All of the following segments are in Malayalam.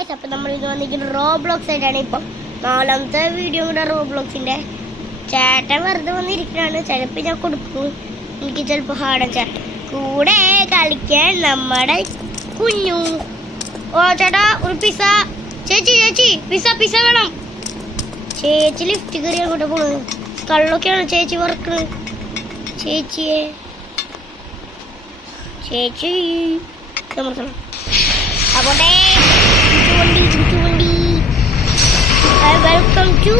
ഗായ്സ്, അപ്പം നമ്മൾ ഇത് വന്നിരിക്കുന്നത് റോബ്ലോക്സ് ആയിട്ടാണ്. ഇപ്പം 4ാമത്തെ വീഡിയോ കൂടെ റോബ്ലോക്സിൻ്റെ. ചേട്ടൻ വെറുതെ വന്നിരിക്കുകയാണ്. ചിലപ്പോൾ ഞാൻ കൊടുക്കും, എനിക്ക് ചിലപ്പോൾ ഹാർഡൻ ചേട്ടൻ കൂടെ കളിക്കാൻ നമ്മുടെ കുഞ്ഞു. ഓ ചേട്ടാ, ഒരു പിസ്സ. ചേച്ചി പിസ്സ വേണം. ചേച്ചി ലിഫ്റ്റ് കയറി അങ്ങോട്ട് പോണു. കള്ളൊക്കെയാണ് ചേച്ചി വറക്കുന്നത്. ചേച്ചി അപ്പോട്ടെ ചുറ്റുവണ്ടി. വെൽക്കം ടു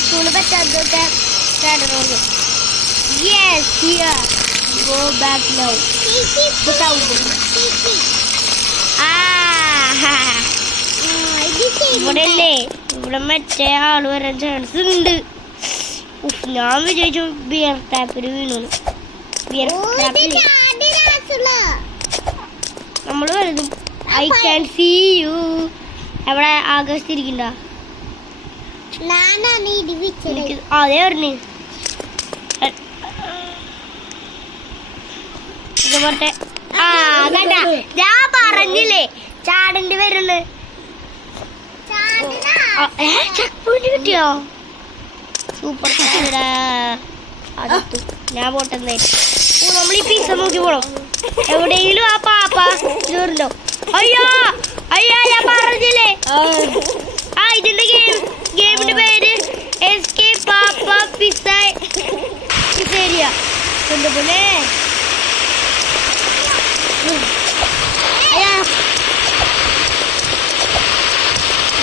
കുട്ടികള് പറ്റാത്ത. Yes, here. Go back now. ഇവിടെ മറ്റേ ആള് വരാൻ ചാൻസ് ഉണ്ട്. ഞാൻ വിചാരിച്ചു ബിയർ ടാപ്പിൽ വീണു. നമ്മള് വലുതും. I can see you. എവിടെ ആകാശത്തിരിക്കണ്ട? അതെ പറഞ്ഞു. ഞാൻ പറഞ്ഞില്ലേ ചാടേണ്ടി വരുന്നു. ചെക്ക് പോയിന്റ് കിട്ടിയോ? സൂപ്പർ. ഞാൻ പോട്ടെന്നേ. നമ്മൾ ഈ പിസ്സ നോക്കി പോണം. എവിടെയെങ്കിലും ആ പാപ്പ ചോറുണ്ടോ? അയ്യോ ഞാൻ പറഞ്ഞില്ലേ. ഇതിന്റെ ഗെയിമിന്റെ പേര് എസ്കേപ്പ് പാപ്പ പിസ്സേരിയ. കൊണ്ടുപോലെ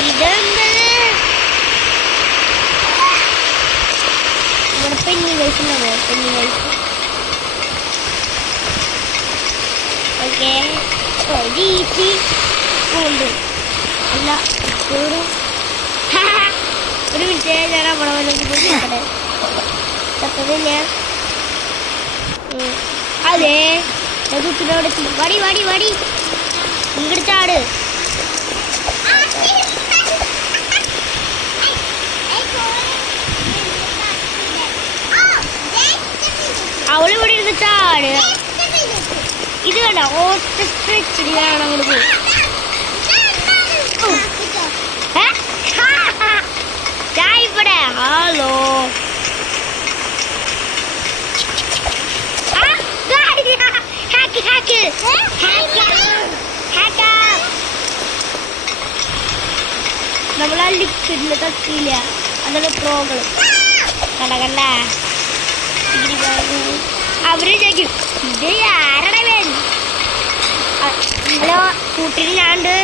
ഇതെന്ത് ഇവിടെ പെണ്ണി വയസ്സുണ്ടാവോ? പെണ്ണി വയസ്സ്. ഓക്കെ ഉണ്ട്. അല്ല ഒരു മിനിറ്റ്, ഞാൻ അവിടെ വന്നിട്ട് ചത്തതില്ല. അതെ കുട്ടിനോട് വടി ഇങ്ങോട്ട് ചാട്. അവള് ഇവിടെ ഇരുന്ന് ചാട്. ഇത് വേണ്ട, ഓട്ട സ്ട്രെച്ചിലാണ് അങ്ങോട്ട് പോയി. ഇവിടെ ഹലോ നമ്മളാ ലിക്വിഡിന് തട്ടിയില്ല. അതാണ് പ്രോബ്ലം. കണ്ട അവര് ചോദിക്കും ഇത് ആരുടെ പേര്. ഹലോ കൂട്ടിന് ഞാനുണ്ട്.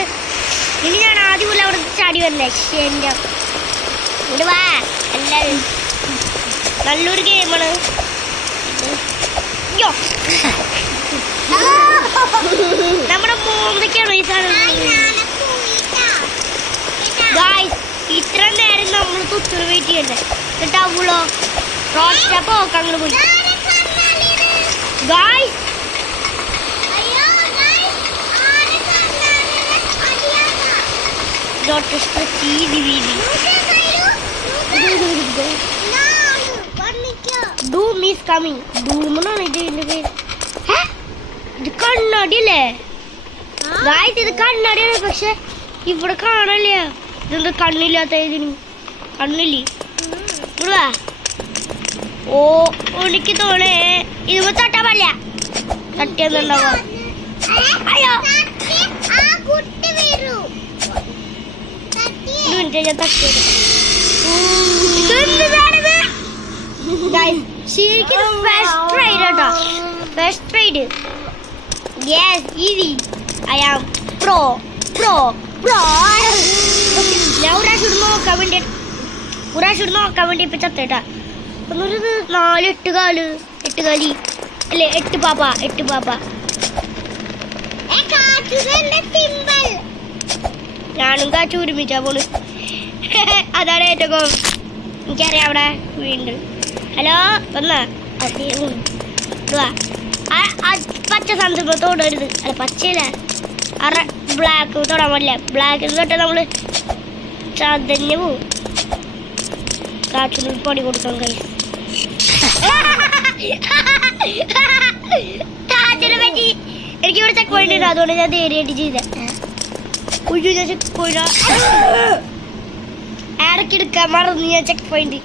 ഇനി ഞാൻ ആദ്യം പോലെ അവിടെ ചാടി വരണേ. എൻ്റെ ഇവിടെ വാ. എല്ലാവരും നല്ലൊരു ഗെയിമാണ്. നമ്മുടെ മോന്തൊക്കെയാണോ ഈ സാധനം? ഗായ്സ്, ഇത്ര നേരം നമ്മൾ തുത്തൂർ വെയിറ്റ് ചെയ്യണ്ടേ. എന്നിട്ട് അവളോ റോസ്റ്റപ്പോ അങ്ങോട്ട് പോയി. Guys Doom is coming. Doom എന്നാണ് ഇതിന്റെ പേര്. ഇത് കണ്ണാടിയല്ലേ ഗായ്സ്? ഇത് കണ്ണാടിയാണ്, പക്ഷെ ഇവിടെ കാണാനില്ല. ഇതെന്താ കണ്ണില്ലാത്ത? ഇതിന് കണ്ണില്ലേ? ഇവിടെ ഓ എനിക്ക് തോന്നേ ഇത് തട്ടാൻ പാടില്ല. തട്ടിയെന്നുണ്ടാവാ. അയ്യോ ഞാൻ തട്ടിയത്. ശരിക്കും ഫസ്റ്റ് ട്രൈഡ് കേട്ടോ. First tried. Yes, easy. I am pro. ഞാൻ ഒരാഴ്ച നോക്കാൻ വേണ്ടി ഇപ്പൊ ചത്തേട്ടാ. ഒന്നൊരു 8 കാലി അല്ലേ? 8 പാപ്പ. ഞാനും കാച്ചു ഒരുമിച്ചാ പോണ്. അതാണ് ഏറ്റവും എനിക്കറിയാം. അവിടെ വീണ്ടും ഹലോ വന്നാ പച്ച സാധനത്തിൽ തൊടരുത്. അല്ല പച്ചയില്ല, ബ്ലാക്ക് തൊടാൻ പാടില്ല. ബ്ലാക്കിൽ തൊട്ട് നമ്മൾ ചതഞ്ഞ് പോവും. കാച്ചിന് പൊടി കൊടുക്കാൻ കഴിയും. കാച്ചിനെ പറ്റി എനിക്കിവിടെ ചെക്ക് പോയിന്റ് ഉണ്ട്, അതുകൊണ്ട് ഞാൻ ധൈര്യമായിട്ട് ചെയ്ത. ചെക്ക് പോയിന്റ് ഇടയ്ക്കെടുക്കാൻ മറന്നു ഞാൻ ചെക്ക് പോയിന്റ്.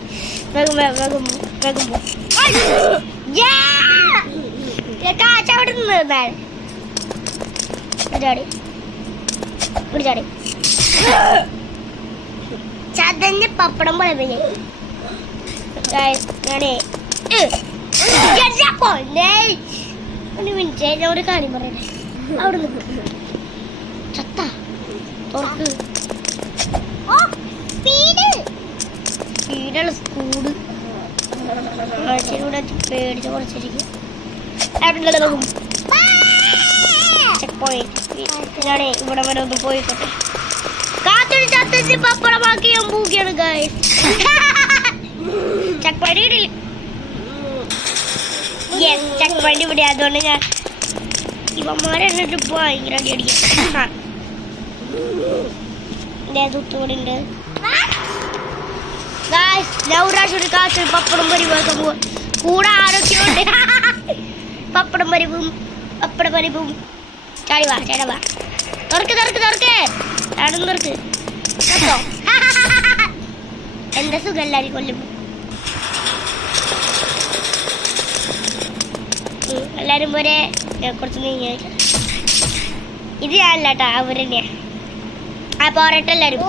കാച്ച അവിടെ നിന്നാണ് ചാടി ചതഞ്ഞ പപ്പടം പോലെ ഒരു മിനിറ്റ് ഞാൻ ഒരു കാര്യം പറയട്ടെ. അവിടെ നിന്ന് ചത്ത തുറക്ക് സ്പീഡുള്ള സ്കൂട് പേടിച്ച് കുറച്ചിരിക്കും. ചെക്ക് പോയിന്റ് ഞാനേ ഇവിടെ വരെ ഒന്ന് പോയിക്കോട്ടെ. കാത്തൊരു ചത്തി പപ്പടമാക്കി ഞാൻ പൂക്കിയാണ് ഗായ്സ്. ചെക്ക് പോയിന്റ് കിട്ടില്ല. യെസ് ചെക്ക് പോയിന്റ് ഇവിടെ. അതുകൊണ്ട് ഞാൻ ഇവന്മാരെന്നിട്ട് ഭയങ്കര അടി അടിക്കാം. തുത്തുകൂടി ഉണ്ട് ഗായ്സ്. ഞാൻ ഒരു പ്രാവശ്യം ഒരു കാശ് പപ്പടം പരിവാക്കാൻ പോവാ. കൂടെ ആരൊക്കെയുണ്ട്. പപ്പടം പരിവും ചാടിവാ ചേടവാ തുറക്ക് ചാടും തുറക്ക്. എന്താ സുഖം എല്ലാരും കൊല്ലുമ്പോ. എല്ലാരും പോരെ കുറച്ച് നീങ്ങി. ഇത് ഞാനല്ല കേട്ടോ, അവര് തന്നെയാ. ആ പോരട്ടെ എല്ലാരും.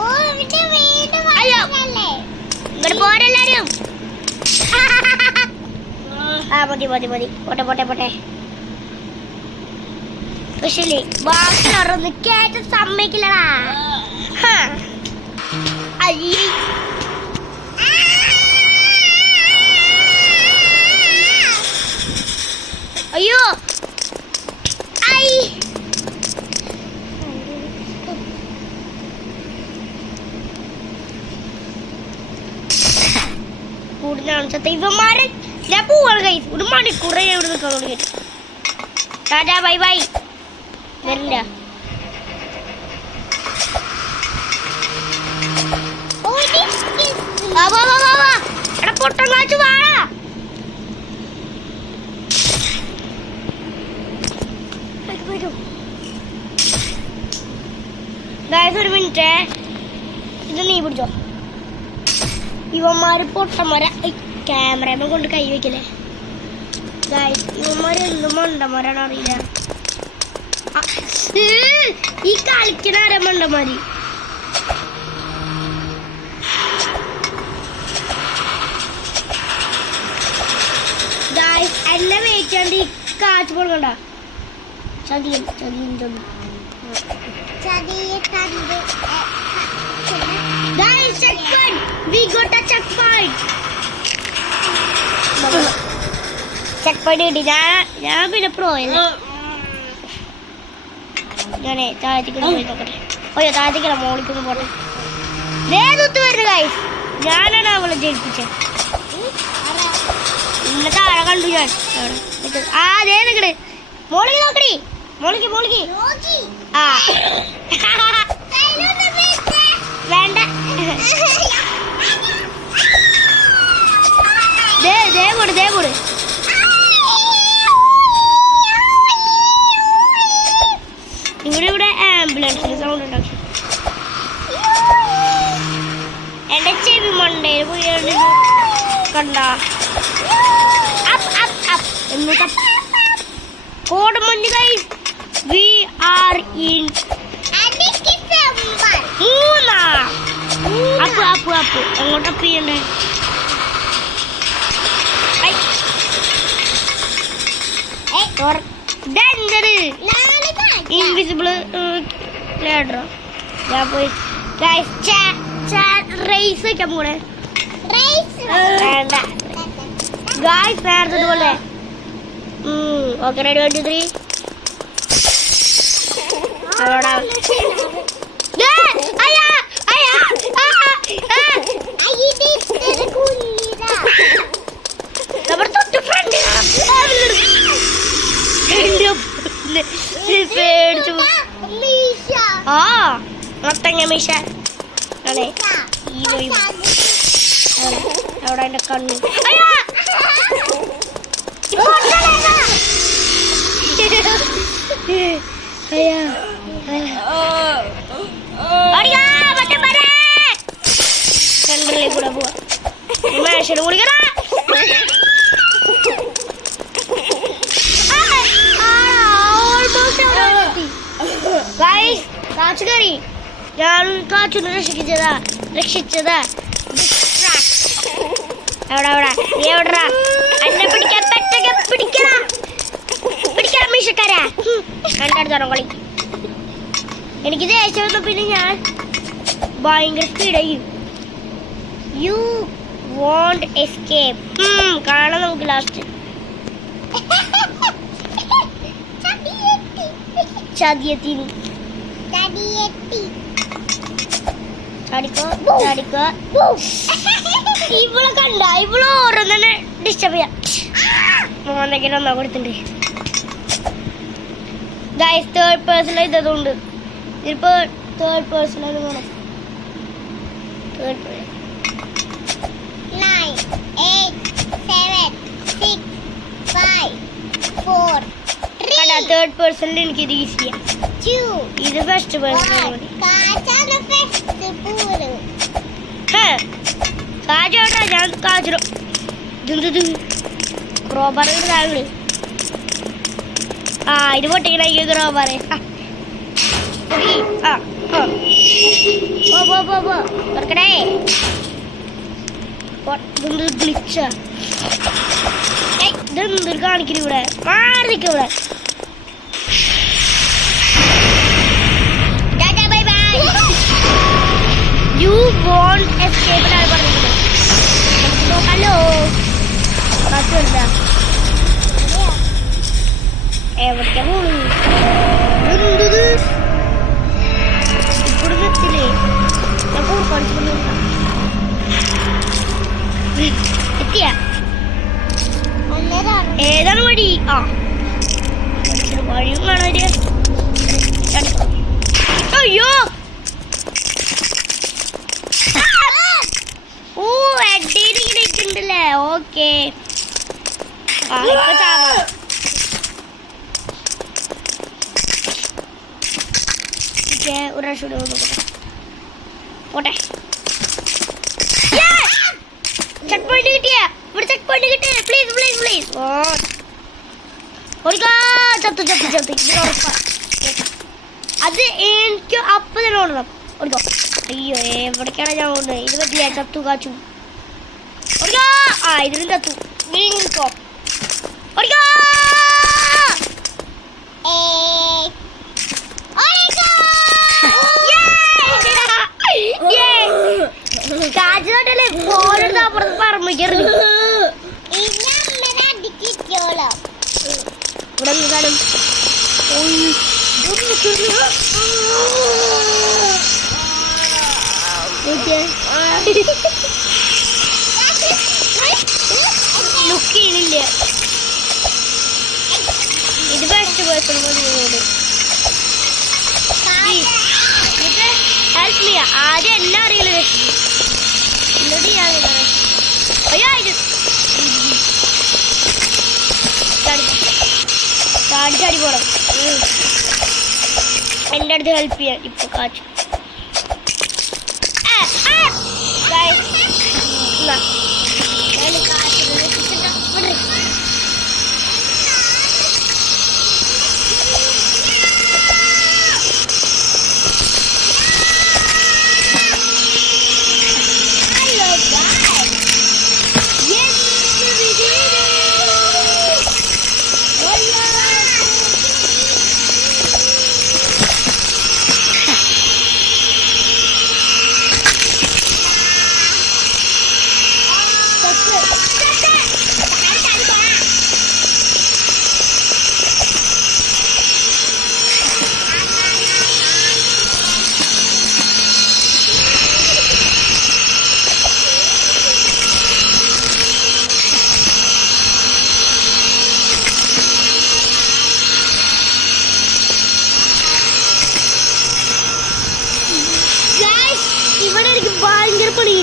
ഇങ്ങോട്ട് പോരെല്ലാരും. ആ മതി പോട്ടെ. പക്ഷേ ബാക്കിയുള്ളവരൊന്നും കേട്ട സമ്മതിക്കില്ലടാ. അയ്യോ കൂടുതൽ ഇവന്മാരെ ഞാൻ പോവാണ് കൈ. ഒരു മണിക്കൂറേ ഇവിടെ നിൽക്കാൻ തുടങ്ങി. Tata bye bye. വരില്ല. എടാ പൊട്ടം കാച്ചു വാടാ. ഒരു മിനിറ്റ് ഇത് നീ പിടിച്ചോ. ഇവന്മാര് പൊട്ടന്മാരെ ക്യാമറ കൊണ്ട് കൈ വെക്കലേ. ഇവന്മാര് എന്ത് മണ്ടന്മാരാണ് അറിയില്ല. ഈ കളിക്കണ ആരാ മണ്ടന്മാര്. എന്നെ വേക്കാണ്ട് ഈ കാച്ചു കൊടുക്കണ്ട. ചതിയും ചെക്ക് പോയിന്റ് കിട്ടി. ഞാൻ പിന്നെ പ്രോ അല്ലേ. ഞാനേ താഴത്തേക്ക് പോയി നോക്കട്ടെ. അയ്യോ താഴത്തേക്കല്ല, മോളിക്കൊന്നും പോട്ടെ. നേരത്ത് വരുന്നു ഗൈസ്. ഞാനാണ് അവളെ ജയിപ്പിച്ചത്. ഇന്ന താഴെ കണ്ടു ഞാൻ. ആ ദേ നിക്കട്. മോളിക്ക് നോക്കടി. മോളിക്ക് ആ വേണ്ട. ദേ പോട്. ഇവിടെ ആംബുലൻസിന് സൗണ്ട് ഉണ്ടാക്കി. എന്റെ ചെവി മണ്ടയിൽ പോയി കണ്ട. കോഡ് മഞ്ഞ് guys. We are in up എങ്ങോട്ടാ ചെയ്യണ്ടേ? ഇൻവിസിബിള് ലേഡറോ. ഞാൻ പോയി റേസ് വെക്കാൻ പോണേ. വേണ്ട ഗായ്സ് നേരത്തെ പോലെ. Okay ready 1 2 3. അവിടെ തൊട്ട് എന്റെ ഫ്രണ്ട് പേടിച്ചു. ആ മത്തങ്ങ മീശ ആണേ ഈ അവിടെ എന്റെ കണ്ണു സെൻട്രലിൽ കൂടെ പോവാ മേശന് കുളിക്കണ കാച്ചു കയറി ഞാൻ കാച്ചുന്ന് രക്ഷിച്ചതാ എവിടെ നീ എവിടാ എന്നെ പിടിക്കാൻ പറ്റൊക്കെ പിടിക്കണം മീശക്കാരാ എൻ്റെ അടുത്താണോ കളി. എനിക്ക് ദേഷ്യം വന്നു പിന്നെ ഞാൻ ഭയങ്കര സ്പീഡായി. യു വോണ്ട് എസ്കേപ്പ് കാണാം നമുക്ക് ലാസ്റ്റ്. ചതിയെത്തി ചാടിക്കോ ഇവളെ കണ്ട ഇവള് ഓരോന്നെ ഡിസ്റ്റർബ് ചെയ്യാം. മോന്തെങ്കിലും ഒന്നാ കൊടുത്തിട്ടുണ്ട്. ഗൈസ് തേർഡ് പേഴ്സൺ ഇതുണ്ട്. ഇതിപ്പോ തേർഡ് പേഴ്സൺ വേണം. തേർഡ് പേഴ്സൺ 9 8 7 6 5 4 3 തേർഡ് പേഴ്സണിൽ എനിക്ക് ഇത് ഈസിയാ. ഇത് ഫസ്റ്റ് പേഴ്സൺ കാജോട്ടാ ഞാൻ കാജോ ക്രോബർ താങ്കൾ ഇത് പൊട്ടിക്കണ ക്രോബർ തുറക്കണേ ഗ്ലിച്ച ഇതെന്തൊരു കാണിക്കുന്നു ഇവിടെ മാറിക്ക ഇവിടെ. യു വോണ്ട് എസ്കേപ്പ് എന്നാണ് പറഞ്ഞിരിക്കുന്നത്. നോക്കാലോ കാച്ചുണ്ടാ എവിടേക്കാ പോണു ഇപ്പോഴും എത്തില്ലേ ഞാൻ കാണിച്ചു എത്തിയ ഏതാണ് വഴി? വഴിയും കാണാ. അയ്യോ ഓ അടിയിലിട്ടുണ്ടല്ലേ. ഓക്കെ ഇപ്പൊ ചാവാ. ഒരു പ്രാവശ്യം പോട്ടെ. ചെക്ക് പോയിന്റ് കിട്ടിയ ഇവിടെ ചെക്ക് പോയിന്റ് കിട്ടിയ പ്ലീസ് ചത്തു അത് എനിക്ക് അപ്പൊ തന്നെ ഓടണം. ഓടിക്കോ. അയ്യോ എവിടേക്കാണ് ഞാൻ ഓടുന്നത്? ഇത് പറ്റില്ല. ചത്തു കാച്ചു ഓടിക്കോ. ഇതിലും ചത്തു നീക്കോ ഓടിക്കോ. കാച്ചോട്ടല്ലേ ഫോണെടുത്ത് അപ്പുറത്ത് പറമ്പിക്കരുത്. ഇവിടെ കാണും ലുക്ക് ചെയ്യണില്ല. ഇത് ബെസ്റ്റ് പേഴ്സൺ ഹെൽപ്പ് മീ. ആദ്യം എല്ലാം അറിയില്ല എന്നിട്ട് ഞാൻ അയ്യോ ഇത് ചാടി പോണം. എൻ്റെ അടുത്ത് ഹെൽപ്പ് ചെയ്യാൻ ഇപ്പൊ കാച്ചു.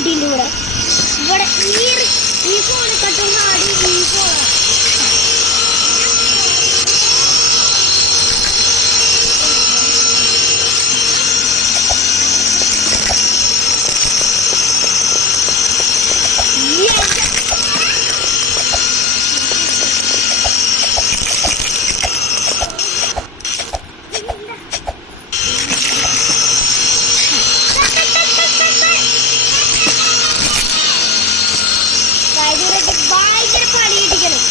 കുട്ടിയുണ്ട് ഇവിടെ ഇവിടെ ഈ ഫോണിൽ കട്ടും ഹാർഡ് ഈ ഫോണാണ്. ഭയങ്കര പണി കിട്ടിക്കണം.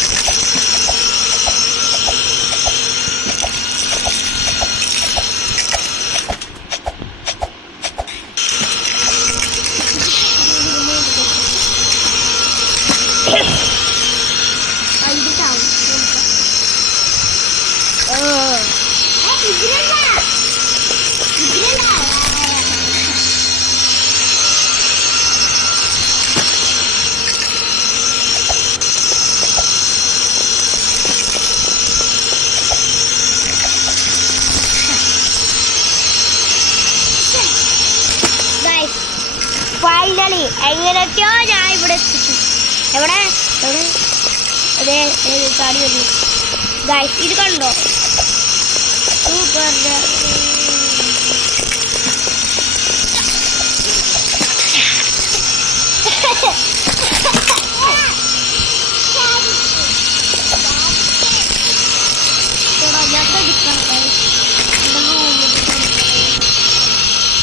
ഫൈനലി എങ്ങനെയൊക്കെയോ ഞാൻ ഇവിടെ എത്തിച്ചു. എവിടെ എവിടെ അതെ ചാടി വരുന്നു ഗൈസ്. ഇത് കണ്ടോ സൂപ്പർ.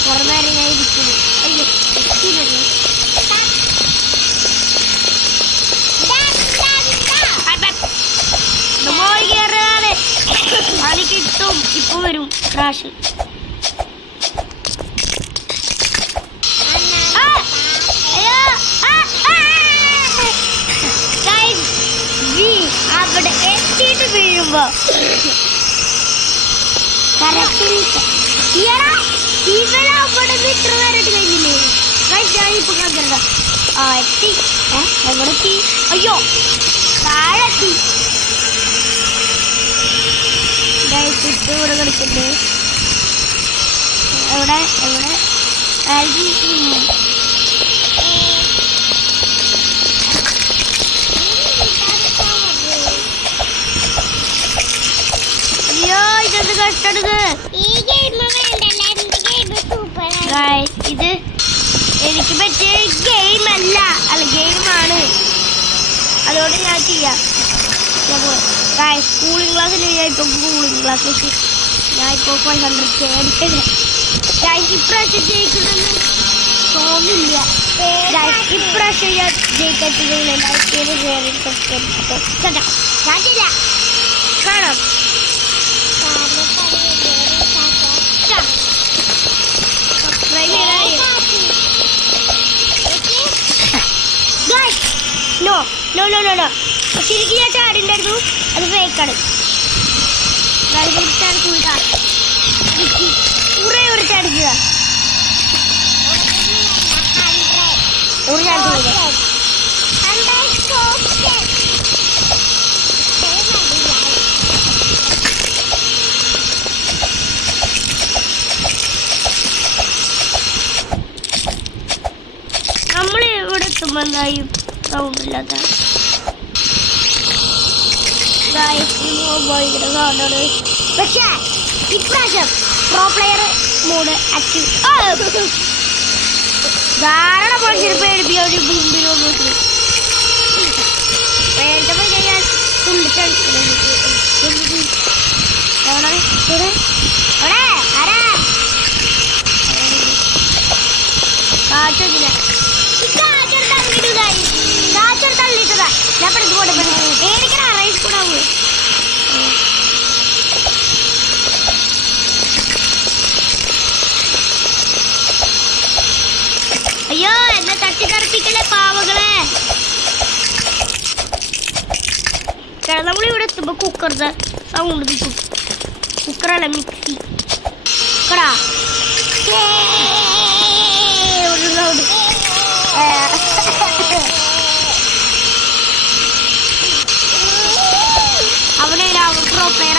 കുറേ നേരം ഞാൻ ഇരിക്കുന്നു. അയ്യോ കളി കിട്ടും. ഇപ്പൊ വരും ക്രാഷ്. അവിടെ എത്തിയിട്ട് വീഴുമ്പോ ഇവിടെ ഇത്ര നേരിട്ട് കഴിഞ്ഞില്ലേ ഞാനിപ്പോ കണ്ട എത്തി. എവിടെ എത്തി? അയ്യോ താഴെത്തി. ചുറ്റും ഇവിടെ കളിക്കണ്ടേ. എവിടെ എവിടെ അയ്യോ ഇതെന്ത് കഷ്ടടുക്ക്. ഇത് എനിക്ക് പറ്റിയ ഗെയിം അല്ല ഗെയിമാണ്. അതുകൊണ്ട് ഞാൻ ചെയ്യാം. കൂളിംഗ് ക്ലാസ്സിൽ ഞാനിപ്പോൾ കൂളിംഗ് ക്ലാസ് വെച്ച് ഞാനിപ്പോൾ 500 അടിച്ചത്. ഇപ്രാവശ്യം ജയിക്കണമെന്ന് തോന്നില്ല. ഇപ്രാവശ്യം ഞാൻ ജയിക്കത്തില്ല. കാണാം. No no no no no ശരിക്കും ഞാൻ ചാടിണ്ടായിരുന്നു. അത് ഫേക്കാണ്. കുറേ ഒരു ചാടിക്കുക. ഒരു ചാടി നമ്മൾ ഇവിടെ എത്തുമ്പോൾ എന്തായും സൗണ്ട് ഇല്ലാത്ത ഭയങ്കര സൗണ്ടാണ്. പക്ഷേ ഇപ്രാവശ്യം പ്രോ പ്ലെയർ മോഡ് ആക്റ്റീവ്. ധാരാളം മനുഷ്യർ പേടിപ്പിക്കാൻ ഒരു മുമ്പിലൊന്നും പേടിച്ചപ്പോൾ ഞാൻ തുള്ളിച്ചാണ്. കാച്ചതില്ല തള്ളിട്ടതാ. ഞാൻ പഠിച്ചു പോട്ടെ പേടിക്കണ റൈസ് കൂടാവൂ. അയ്യോ എന്നെ തട്ടിക്കറപ്പിക്കല്ലേ പാവകളെ. നമ്മളിവിടെ എത്തുമ്പോ കുക്കറിന്റെ സൗണ്ട് നിൽക്കും. കുക്കറല്ല മിക്സി. കുക്കറാ ഒരു സൗണ്ട്. അവിടെ പ്രോ പ്ലെയർ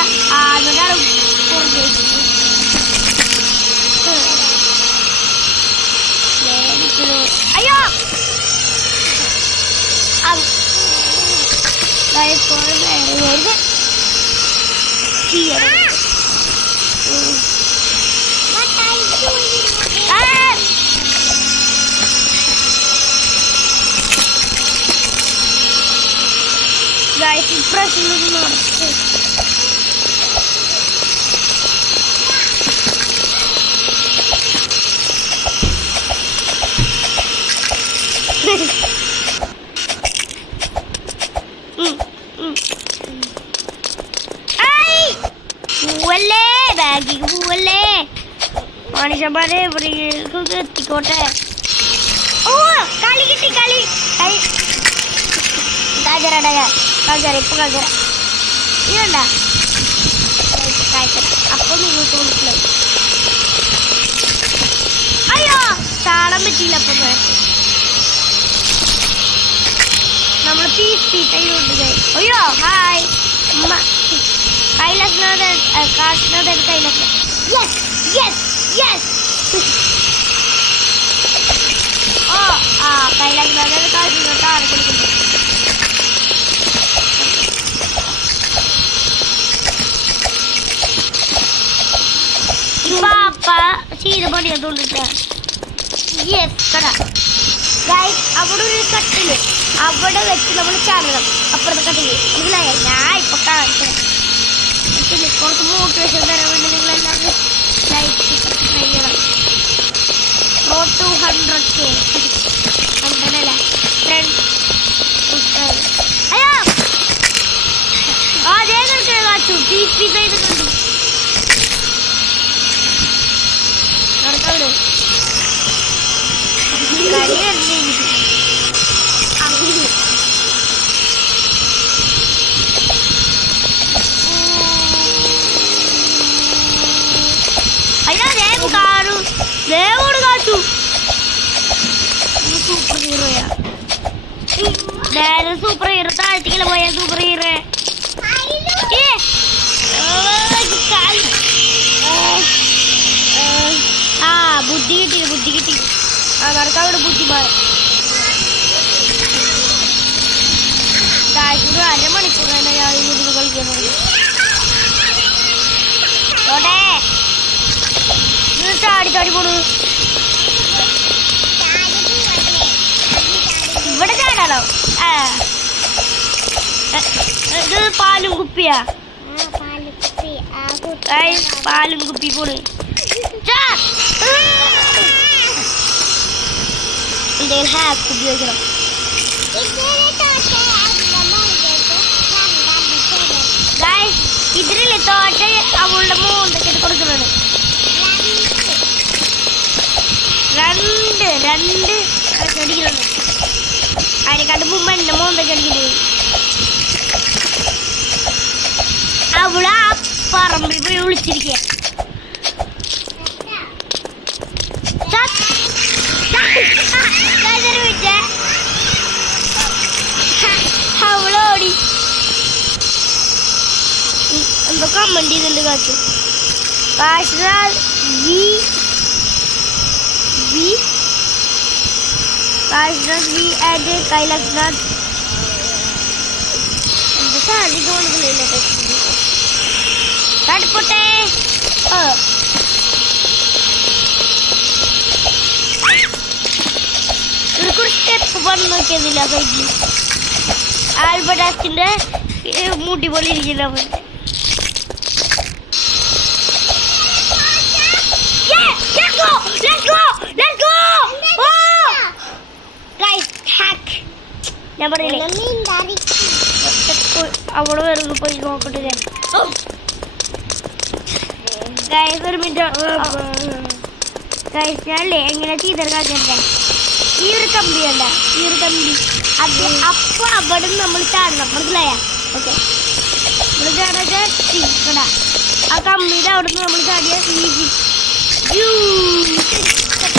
അയ്യോ ഇപ്രാവശ്യം പൂവല്ലേ ബാഗിക്ക് പൂവല്ലേ മനുഷ്യന്മാരെ ഇവിടേക്കൊക്കെ എത്തിക്കോട്ടെ. ഓ കളി കിട്ടി കളി കളി കാജറ ഇപ്പൊ കാജറ ഇതണ്ട കാഴ്ച അപ്പൊ നിങ്ങൾക്ക് മനസ്സിലായി. അയ്യോ ചാടാൻ പറ്റിയില്ല. അപ്പൊ നമ്മൾ പീസായിട്ടുണ്ട്. അയ്യോ hi Kailas Kailas yes yes yes. ഓ ആ കൈലാസ് കാശ് കൊടുക്കുന്നു. പാപ്പ ചെയ്ത പണിയാ തോന്നിട്ട്. യെസ് കട ഗൈസ് അവിടെ ഒരു കട്ടില് അവിടെ വെച്ച് നമ്മൾ ചാടണം. അപ്പുറത്തെ കട്ടില് മനസ്സിലായ? ഞാൻ ഇപ്പൊ കാണിച്ചത് കുറച്ച് മോട്ടിവേഷൻ തരാൻ വേണ്ടി നിങ്ങളെല്ലാവരും ലൈക്ക് ചെയ്യണം. 200K 100 അല്ലേ ഫ്രണ്ട്. അയ്യോ അതേ കളിക്കാൻ കാച്ചു പീസ് ചെയ്ത് കണ്ടു. നടക്കാവിടും കളി കണ്ടു. ദേവോട് കാച്ചു സൂപ്പർ ഹീറോയാ. സൂപ്പർ ഹീറോ താഴ്ത്തിക്കല പോയ സൂപ്പർ ഹീറോ. ആ ബുദ്ധി കിട്ടി. ആ നടക്കാവിടെ ബുദ്ധിമാൻ. ഒരു അരമണിക്കൂർ തന്നെ ഞാൻ ഇതിന് കളിക്കാൻ തുടങ്ങി. ചാടി പോണു. ഇവിടെ ചാടാലോ. ഇത് പാലും കുപ്പിയാ. പാലും കുപ്പി പോണ്. എന്തെങ്കിലും ഹാക്ക് ഉപയോഗിക്കണം. ഇതിലല്ലേ തോട്ട അവളുടെ മോന്തൊക്കെ കൊടുക്കുന്നുണ്ട്. രണ്ട് അടിക്കുന്നുണ്ട്. അതിനെക്കാട്ട് മുമ്പ് എൻ്റെ മോന്തൊക്കെ അടിക്കുന്നത്. അവള് ആ പറമ്പിൽ പോയി വിളിച്ചിരിക്കുക. അവളോടി എന്തോ കമന്റ് ചെയ്തിട്ടുണ്ട് കാച്ചു. കാശ്നാഥ് വി ആൻഡ് കൈലാസ്നാഥ് എന്താ സാധ്യത കൊടുക്കുന്നില്ല. തടുപ്പോട്ടെ. ഇവർക്കൊരു സ്റ്റെപ്പ് പറഞ്ഞു നോക്കിയതില്ല. സൈഡിൽ ആൽബർട്ടാസിന്റെ മുടി പോലെ ഇരിക്കുന്ന ഞാൻ പറയില്ലേ അവിടെ വേറെ പോയി നോക്കട്ടെ. ഒരു മിനിറ്റ് ഞാനല്ലേ എങ്ങനെ ചെയ്തെടുക്കാൻ. ഈ ഒരു കമ്പി അല്ല, ഈ ഒരു കമ്പി അത് അപ്പൊ അവിടെ നമ്മൾ ചാടണം. മനസ്സിലായ? ഓക്കെ നമ്മൾ ചാടാ ആ കമ്പിയുടെ അവിടെ നിന്ന് നമ്മൾ ചാടിയ ഈസി.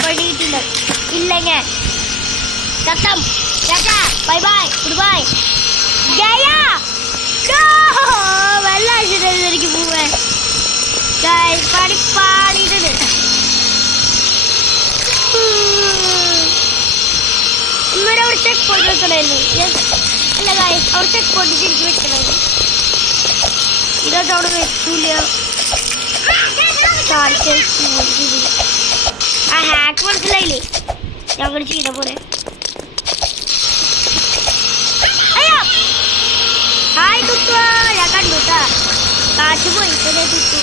പണിയിട്ടില്ല ഇല്ല ഞാൻ കത്തം. Bye bye good bye. വല്ല ആശുപത്രി പോവാൻ പാടിയിട്ടുണ്ട്. ഇന്നൊരു ചെക്ക് പോയിട്ട് വെക്കണമായിരുന്നു. അല്ല ഗൈസ് അവർ ചെക്ക് പോയിന്റ് ശരിക്കും വെക്കണത് ഇതൊക്കെ അവിടെ വെച്ചില്ല ആ ഹാക്ക് മനസ്സിലായില്ലേ ഞങ്ങൾ ചെയ്ത പോലെ അയ്യോ ഹായ് തുത്തു ഞാൻ കണ്ടു കേട്ടാ കാറ്റ് പോയി തുത്തു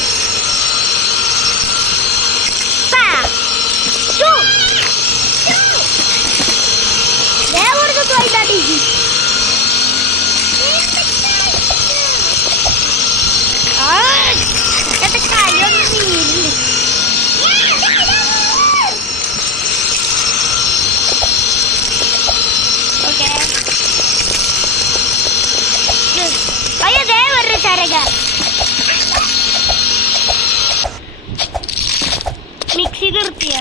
മിക്സി നിർത്തിയ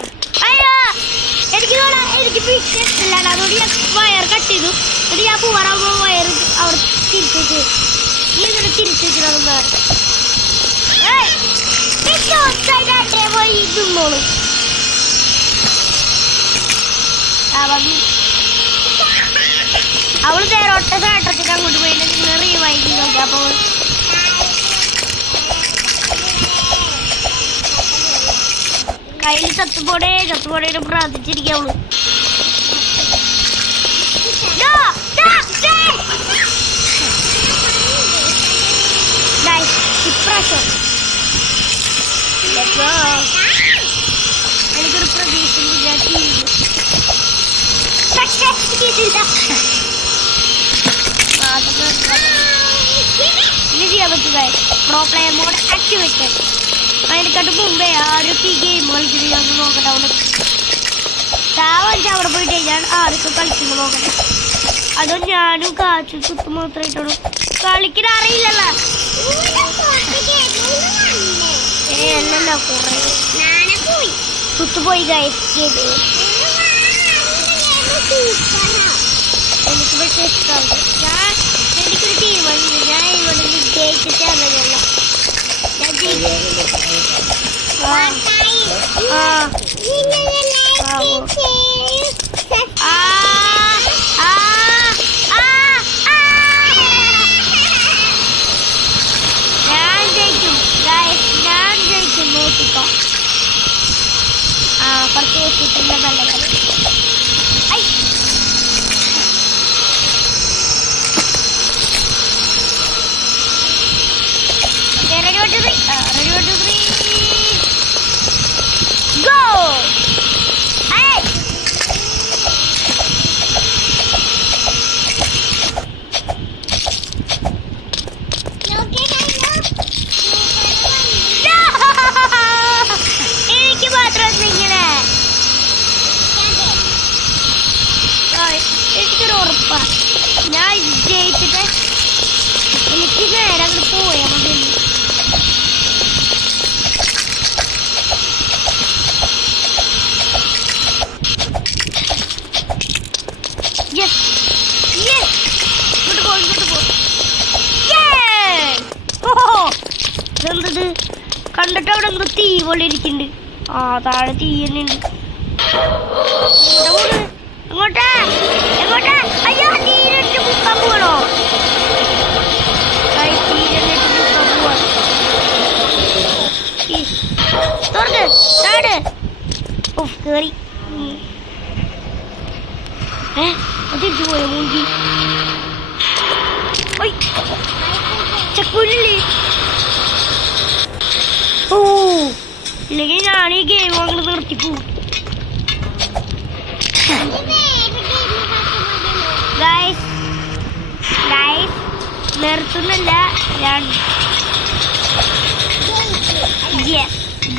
അയ്യോ എനിക്ക് മിക്സി ഇഷ്ടമില്ല അതുകൊണ്ട് ഞാൻ വയർ കട്ട് ചെയ്തു എന്നിട്ട് ഞാൻ പോവാറാകുമ്പോൾ വയർ അവർ തിരിച്ചു വെച്ചു നീ ഇങ്ങനെ തിരിച്ചു വെച്ചിട്ടുണ്ടെന്ന് പോയി തിന്നോളൂ അവള് നേരെ ഒട്ട ചേട്ടത്തിന് അങ്ങോട്ട് പോയിട്ട് നിങ്ങൾ റീവൈൻഡ് ചെയ്ത് നോക്കി അപ്പോൾ കയ്യിൽ ചത്തുപോടേ പ്രാർത്ഥിച്ചിരിക്കുക അവള് ഇപ്രാവശ്യം എനിക്കൊരു പ്രതീക്ഷ ഇനി ചെയ്യാൻ പറ്റുക പ്രോ പ്ലെയർ മോഡ് ആക്ടിവേറ്റഡ് അതിനെക്കാട്ട് മുമ്പേ ആരൊക്കെ ഈ ഗെയിം കളിക്കുന്നത് ഞാൻ നോക്കട്ടെ അവിടെ അവിടെ പോയിട്ട് ഞാൻ ആരൊക്കെ കളിക്കുന്നത് നോക്കട്ടെ അതോ ഞാനും കാച്ചു കുത്തു മാത്രമായിട്ടാണ് കളിക്കാൻ അറിയില്ലല്ലോ അല്ലല്ലോ കുറെ കുത്തുപോയി എനിക്ക് പക്ഷേ ഇഷ്ടമാണ് എനിക്കൊരു ടീമുണ്ട് ഞാൻ ഇവിടെ ജയിച്ചിട്ടാണ് ഞാൻ ജയിക്കും നോക്കിക്കോ പർച്ചേസിട്ടില്ല നല്ല കാര്യം എനിക്കൊരു ഉറപ്പാണ് ഞാൻ ജയിച്ചിട്ട് എനിക്ക് നേരെ അങ്ങോട്ട് പോയാൽ മതി എന്തത് കണ്ടിട്ട് അവിടെ എന്തോ തീ പോലെ ഇരിക്കുന്നുണ്ട് ആ താഴെ തീ തന്നെ ഉണ്ട് എങ്ങോട്ടാ എങ്ങോട്ടാ അയ്യോ തീരട്ട് മുക്കാൻ പോകണോ തീരട്ട് മുക്കാൻ പോവാ തുറക്ക് താട് ഓഫ് കേറി തിരിച്ചു പോയോ മൂങ്കി ചക്കുല്ലേ ഓ ഇല്ലെങ്കിൽ ഞാൻ ഈ ഗെയിം അങ്ങനെ നിർത്തിപ്പോവും ഗൈസ് നിർത്തുന്നില്ല ഞാൻ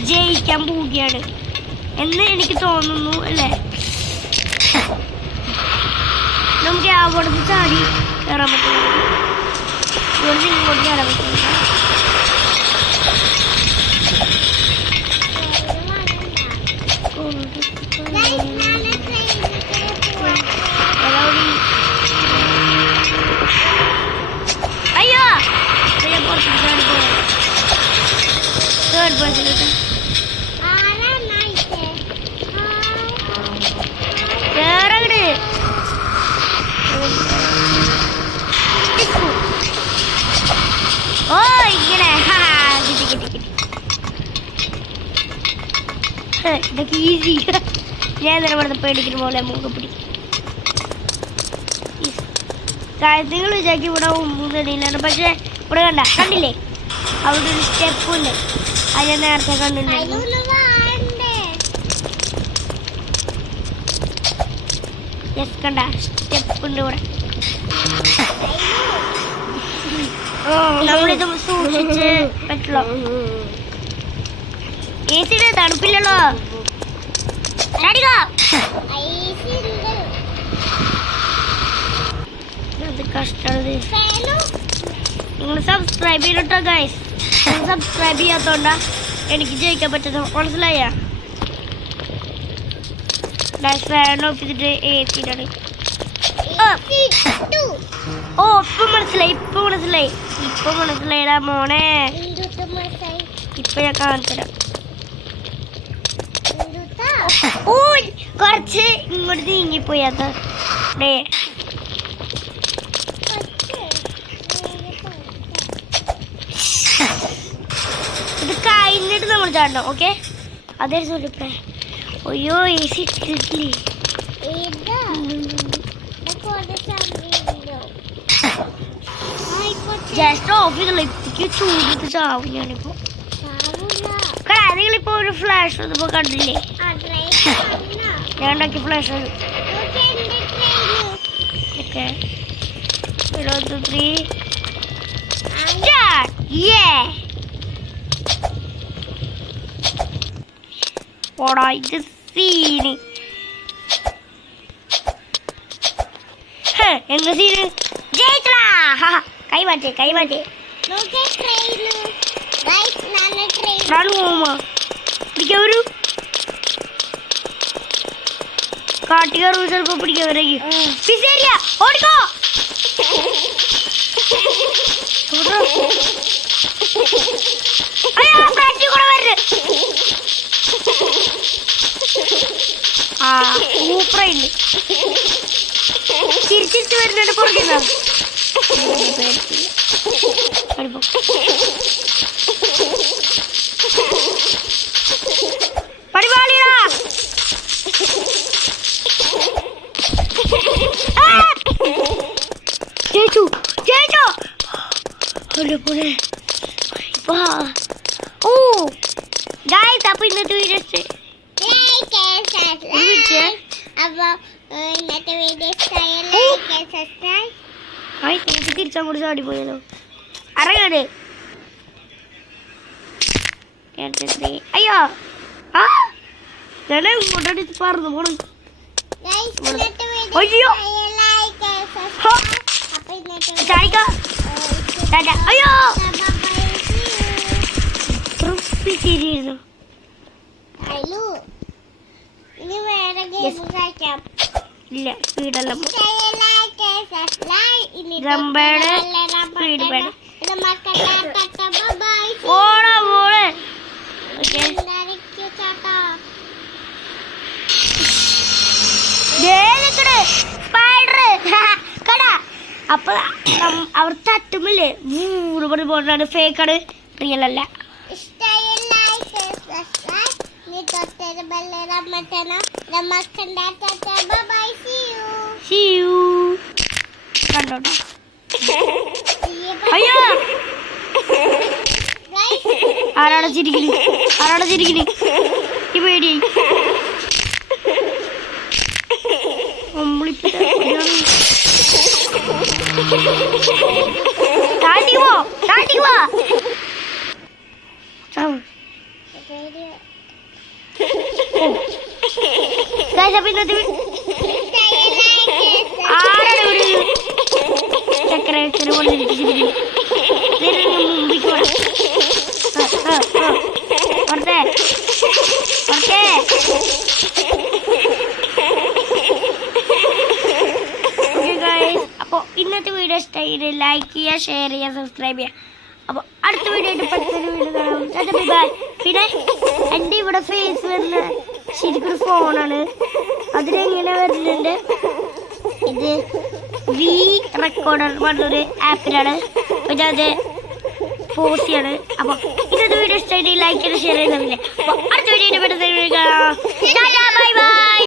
ജയിക്കാൻ പോവുകയാണ് എന്ന് എനിക്ക് തോന്നുന്നു അല്ലേ നമുക്ക് അവിടുന്ന് ചാടി കയറാൻ പറ്റില്ല ഇവിടുന്ന് ഇങ്ങോട്ട് കയറാൻ പറ്റില്ല അയ്യോ പുറത്ത് ചാടി പോയ തേർഡ് പേഴ്സണിട്ട് ഓ ഇങ്ങനെ ഇതൊക്കെ ഈസി. ഞാൻ തന്നെ ഇവിടെ പേടിക്കുന്ന പോലെ മൂക്ക് പിടിക്കും. നിങ്ങൾ വിചാരിക്കും ഇവിടെ മൂന്നടിയിലാണ്, പക്ഷെ ഇവിടെ കണ്ടില്ലേ അവിടെ ഒരു സ്റ്റെപ്പ് ഉണ്ട്. അത് ഞാൻ നേരത്തെ കണ്ടിട്ടുണ്ടായിരുന്നു. യെസ് കണ്ട സ്റ്റെപ്പ് ഉണ്ട് ഇവിടെ. നമ്മളിത് സൂക്ഷിച്ച് പറ്റുള്ളൂ. ഏസിയുടെ തണുപ്പില്ലല്ലോ. കഷ്ടത്. നിങ്ങൾ സബ്സ്ക്രൈബ് ചെയ്യട്ടോ ഗൈസ്. സബ്സ്ക്രൈബ് ചെയ്യാത്തോണ്ടാ എനിക്ക് ജയിക്കാൻ പറ്റുന്നത്, മനസ്സിലായ? ഫാൻ ഓഫ് ചെയ്തിട്ട് ഏസിയിലാണ്. ഓ ഇപ്പൊ മനസ്സിലായിടാ മോനെ. ഇപ്പൊ ഞാൻ കാണിച്ചുതരാം. ഓ കുറച്ച് ഇങ്ങോട്ട് നീങ്ങിപ്പോയി. അത് ഇത് കഴിഞ്ഞിട്ട് നമ്മൾ ചാടണം. ഓക്കെ അതേ സോളിപ്പേ. അയ്യോ ഏസി ഇട്ടിട്ടില്ലേ. ജസ്റ്റ് ഓഫ് ചെയ്തല്ലോ. ഇപ്പൊക്ക് ചൂടിട്ട് ചാവും ഞാനിപ്പോ. നിങ്ങളിപ്പോ ഒരു ഫ്ലാഷ് വന്നപ്പോ കണ്ടില്ലേ? ഞാൻ ഉണ്ടാക്കിയ ഫ്ലാഷ്. Okay 1 2 3 start. ഓടാ ഇത് സീന്. എന്താ സീന്? ജയിച്ചടാ. കൈമാറ്റേ പിടിക്കവരു കാട്ടുകാർ ചിലപ്പോ പിടിക്കവരേക്ക്. ഓടിക്കോ. സൂപ്പറായില്ലേ? ചിരിച്ചിരിച്ച് വരുന്നുണ്ട് പുറകിൽ. പടിപാളിയാ. ജയിച്ചു. ഓ ഗൈസ്, അപ്പൊ ഇന്നത്തെ വീഡിയോ തിരിച്ചങ്ങോട്ട് ചാടി പോയാലോ. അറങ്ങാട്. അയ്യോ ഞാൻ ഇങ്ങോട്ടടിച്ച് പറന്നു പോണം. അയ്യോ അയ്യോ ശരിയായിരുന്നു. ഇല്ല സ്പീഡല്ല സ്പീഡ് വേണം. ഓടാ മോളെ. അപ്പൊ അവർ തട്ടുമില്ലേ ൂറ് പോണ്ടാണ്. ഫേക്കാണ്, റിയൽ അല്ല. കണ്ടോട്ടോ. അയ്യോ ആരാടെ ചിരിക്കല് ഈ പേടിയായി. ചക്കര അപ്പോൾ ഇന്നത്തെ വീഡിയോ ഇഷ്ടമായി ലൈക്ക് ചെയ്യുക, ഷെയർ ചെയ്യുക, സബ്സ്ക്രൈബ് ചെയ്യുക. അപ്പോൾ അടുത്ത വീഡിയോ ആയിട്ട് പെട്ടെന്ന് വീഡിയോ കാണാം. പിന്നെ എൻ്റെ ഇവിടെ ഫേസ് വരുന്ന ശരിക്കൊരു ഫോണാണ്, അതിലെങ്ങനെ വരുന്നുണ്ട്. ഇത് വി റെക്കോർഡർ പറഞ്ഞൊരു ആപ്പിലാണ്. പിന്നെ അത് പോസ് ചെയ്യാണ്. അപ്പോൾ ഇന്നത്തെ വീഡിയോ ഇഷ്ടമായിട്ട് ലൈക്ക് ചെയ്ത് ഷെയർ ചെയ്യുന്നില്ലേ. അപ്പോൾ അടുത്ത വീഡിയോ ബൈ ബൈ.